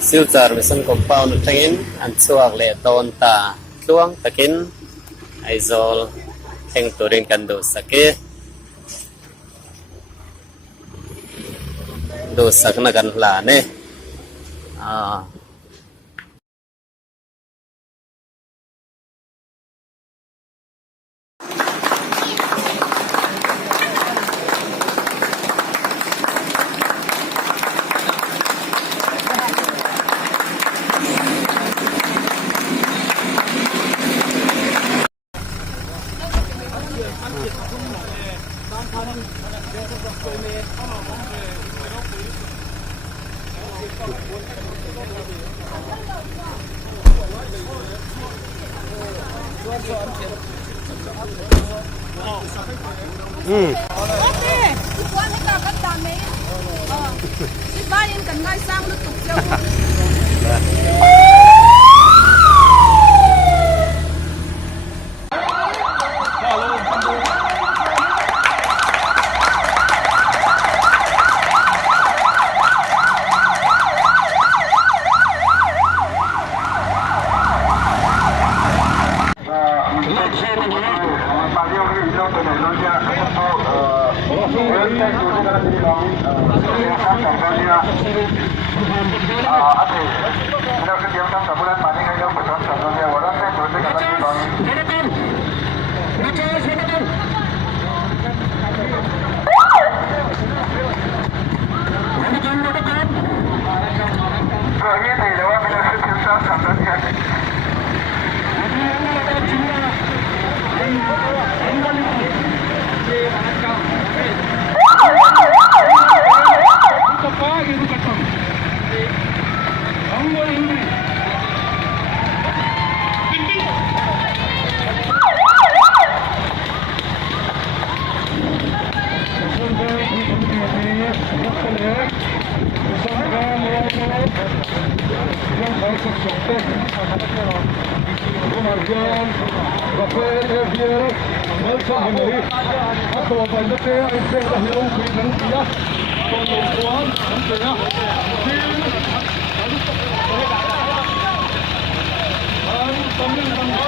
silchar mi san compound tangin an chuak le ton ta tluang takin aizol heng turin kan do sake do sakna kan hla ne Okay, quan hết cả các đàn ấy. Cái ba yên cần ngay sang nó tục châu. Hãy subscribe cho kênh Ghiền Mì Gõ để không bỏ lỡ những video hấp dẫn.